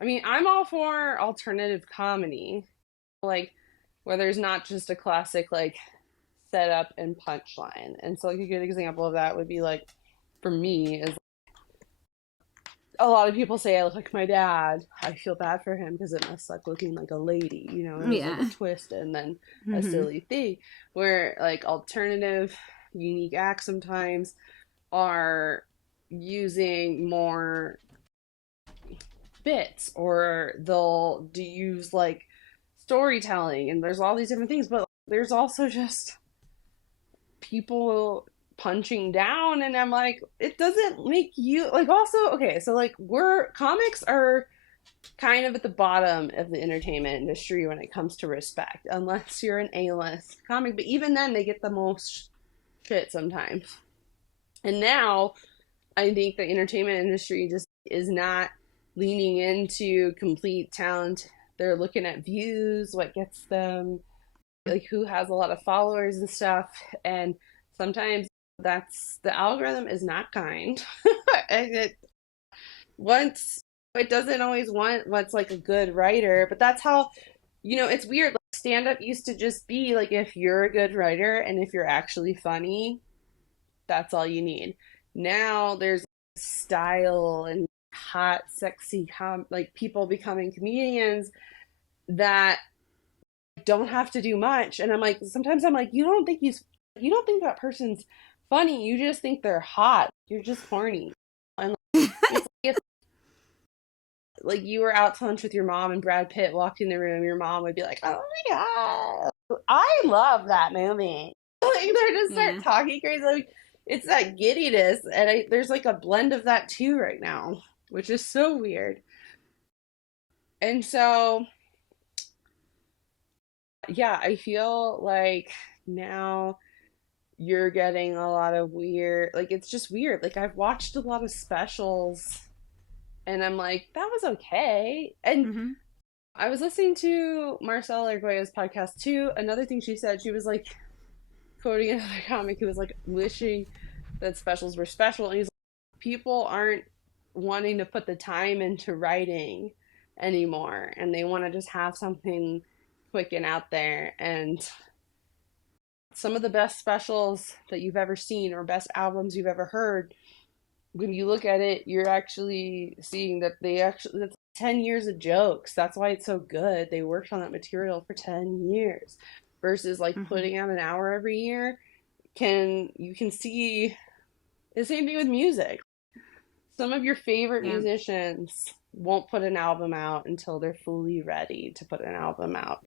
I mean, I'm all for alternative comedy, like where there's not just a classic like setup and punchline. And so like a good example of that would be like for me is a lot of people say I look like my dad. I feel bad for him because it must suck looking like a lady, you know, and there's like a Yeah. twist and then a Hmm. silly thing where like alternative unique acts sometimes are using more bits or they'll do use like storytelling and there's all these different things, but there's also just people punching down and I'm like it doesn't make you like also okay so like we're comics are kind of at the bottom of the entertainment industry when it comes to respect unless you're an A-list comic, but even then they get the most shit sometimes. And now I think the entertainment industry just is not leaning into complete talent. They're looking at views, what gets them, like who has a lot of followers and stuff. And sometimes that's the algorithm is not kind. And it once it doesn't always want what's like a good writer, but that's how it's weird. Like stand up used to just be like if you're a good writer and if you're actually funny, that's all you need. Now there's style and hot, sexy, like people becoming comedians that don't have to do much. And I'm like, sometimes I'm like, you don't think that person's funny. You just think they're hot. You're just horny. And it's like you were out to lunch with your mom and Brad Pitt walked in the room. Your mom would be like, oh my God, I love that movie. Like they're just start Yeah. talking crazy. Like it's that giddiness, and there's like a blend of that too right now, which is so weird. And so, yeah, I feel like now you're getting a lot of weird, like it's just weird. Like I've watched a lot of specials, and I'm like, that was okay. And Hmm. I was listening to Marcella Arguello's podcast too. Another thing she said, she was like quoting another comic who was like wishing that specials were special. And he's like, people aren't wanting to put the time into writing anymore and they want to just have something quick and out there. And some of the best specials that you've ever seen or best albums you've ever heard, when you look at it, you're actually seeing that that's 10 years of jokes. That's why it's so good. They worked on that material for 10 years versus like Hmm. putting out an hour every year. You can see the same thing with music. Some of your favorite Yeah. musicians won't put an album out until they're fully ready to put an album out.